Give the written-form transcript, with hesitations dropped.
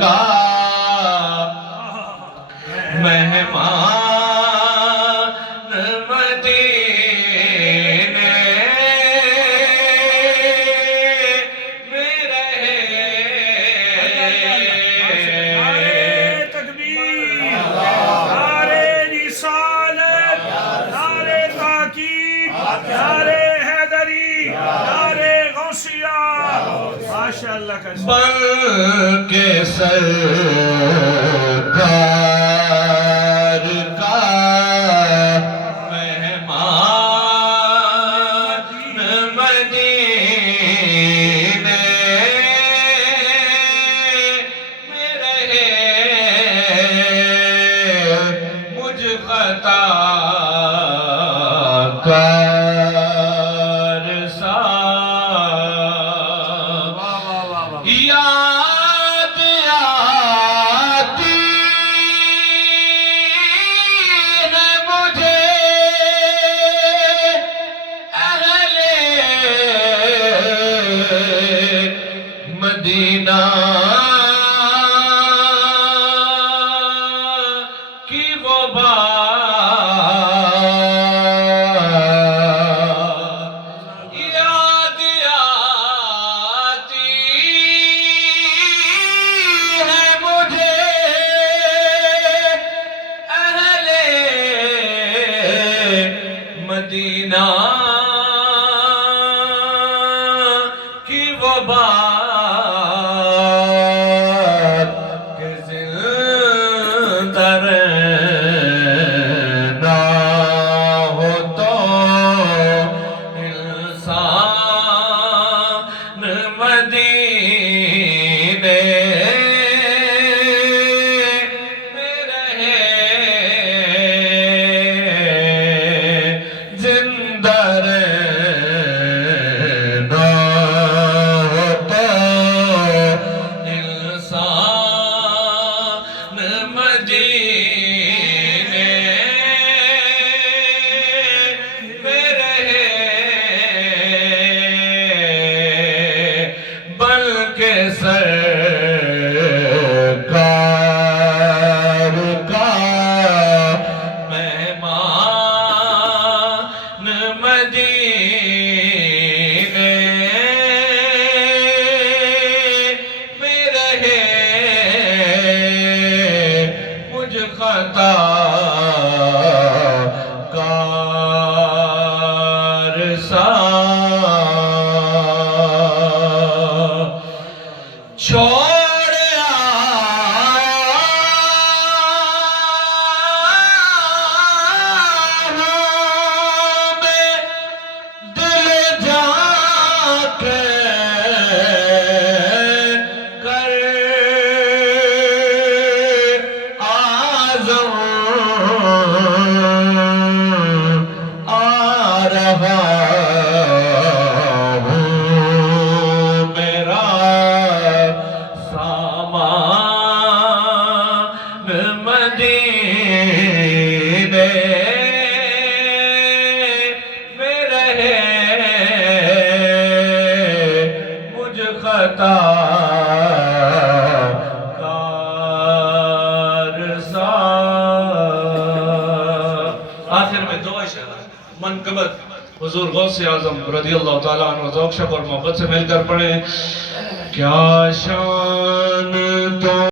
کا مہمان مدینے میں رہے۔ نعرے تکبیر، نعرے رسالت، نعرے تاکید، نعرے حیدری، نعرے غوثیہ، ماشاءاللہ کا بلکہ سرکار کا مہمان مدینے میں رہے۔ مجھ خطا کار سا یاد آتی ہے مجھے اہل مدینہ کی وہ بات یاد آتی ہے مجھے اہل مدینہ کی وہ بات کہ زندہ رہنا ہو تو انسان مدینے میں رہے۔ زندہ رہنا ہو تو انسان مدینے میں رہے۔ بلکہ سرکار کا مہمان مدینے میں رہے۔ مجھ خطا کار سا چھوڑ میں دل جا کے کر آزم آ رہا ہوں۔ میرا سامان مدینے میں رہے۔ مجھ خطا کار سا۔ آخر میں دو اشارہ منقبت حضور غوث اعظم رضی اللہ تعالیٰ عنہ ذوق شوق اور محبت سے مل کر پڑھیں۔ کیا شان تو